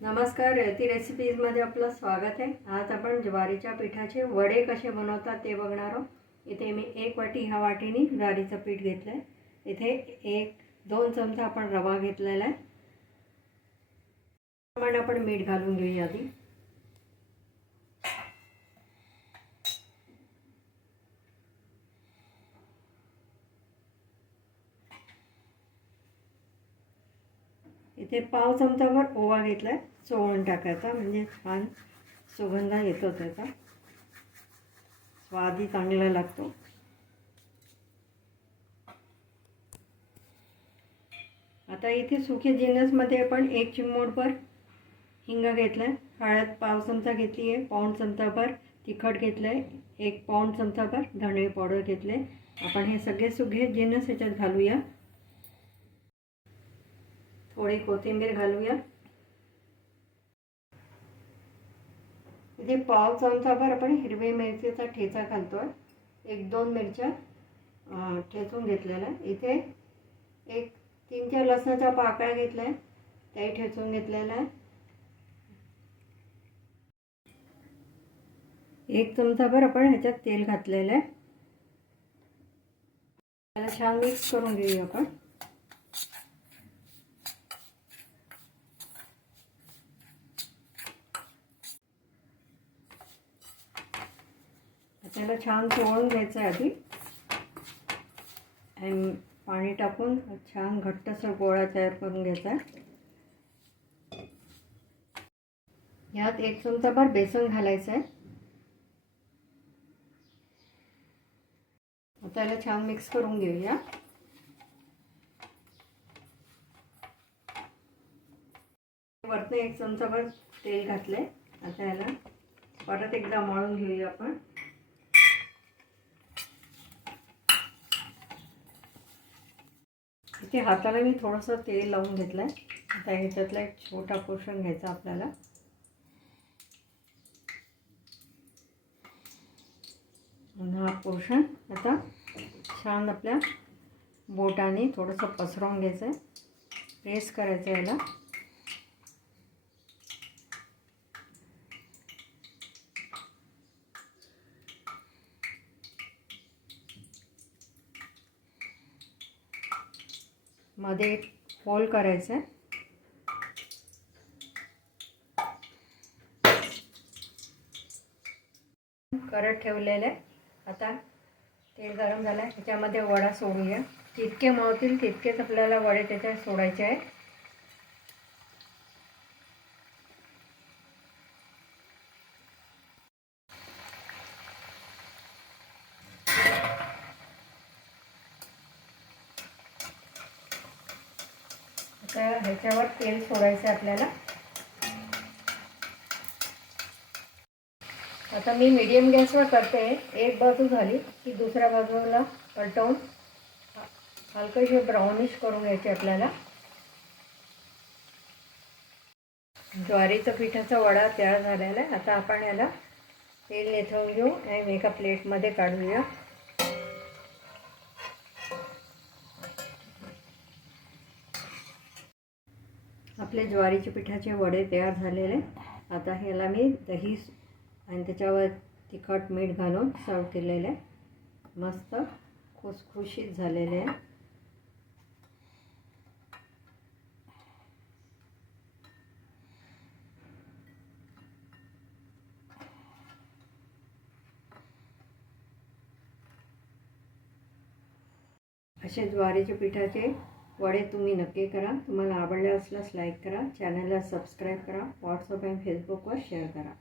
नमस्कार, रेती रेसिपीजमध्ये आपलं स्वागत आहे। आज आपण ज्वारीच्या पिठाचे वडे कसे बनवतात ते बघणार आहोत। इथे मी 1 वाटी ह्या वाटीने ज्वारीचं पीठ घेतलं आहे। इथे 1-2 चमचा आपण रवा घेतलेला आहे। त्याप्रमाणे आपण मीठ घालून घेऊया आधी। इथे पाव चमचाभर ओवा घेतलाय, चोळून टाकायचा म्हणजे छान सुगंध येतो, त्याचा स्वादही चांगला लागतो। आता इथे सुके जिन्नसमध्ये आपण 1 चिमूटभर हिंग घेतलाय, हळद पाव चमचा घेतली आहे, पाऊण चमचाभर तिखट घेतलंय, 1 पाऊण चमचाभर धणे पावडर घेतले। आपण हे सगळे सुके जिन्नस याच्यात घालूया। थोडी कोथिंबीर घालूया। इथे पाव चमचाभर आपण हिरवी मिरचीचा ठेचा घालतोय, 1-2 मिरच्या ठेचून घेतलेल्या। इथे 1-3 लसणाच्या पाकळ्या घेतल्या, त्याही ठेचून घेतलेल्या आहे। 1 चमचाभर आपण ह्याच्यात तेल घातलेलं आहे। त्याला छान मिक्स करून घेऊया आपण। त्याला छान चोळून घ्यायचं आहे आधी आणि पाणी टाकून छान घट्टसर गोळा तयार करून घ्यायचा आहे। यात 1 चमचाभर बेसन घालायचं आहे। त्याला छान मिक्स करून घेऊया। वरती 1 चमचाभर तेल घातले। आता याला परत एकदा मळून घेऊया आपण। इथे हाताला मी थोडंसं तेल लावून घेतलंय। आता ह्याच्यातला एक छोटा पोर्शन घ्यायचा आपल्याला। हा पोर्शन आता छान आपल्या बोटाने थोडंसं पसरवून घ्यायचं आहे, प्रेस करायचं याला। मध्ये एक होल करायचं आहे। करत ठेवलेले आता तेल गरम झालं आहे, त्याच्यामध्ये वडा सोडूया। जितके मळतील तितकेच आपल्याला वडे त्याच्यात सोडायचे आहेत। आता ह्याच्यावर तेल सोडायचं आपल्याला। आता मी मीडियम गॅसवर करते। एक बाजू झाली की दुसऱ्या बाजूला पलटवून हलकशी ब्राउनिश करून घ्यायची आपल्याला। ज्वारीच्या पिठाचा वडा तयार झालेला आहे। आता आपण याला तेल निथळून घेऊ आणि एका प्लेटमध्ये काढूया। आपले ज्वारीच्या पिठाचे वडे तयार झालेले। आता ह्याला मी दही आणि त्याच्यावर तिखट मीठ घालून सर्व केलेले, मस्त खुसखुशीत झालेले आहे। असे ज्वारीच्या पिठाचे वडे तुम्ही नक्की करा। तुम्हाला आवडले असल्यास लाईक करा, चॅनलला सबस्क्राईब करा, व्हॉट्सअप आणि फेसबुकवर शेअर करा।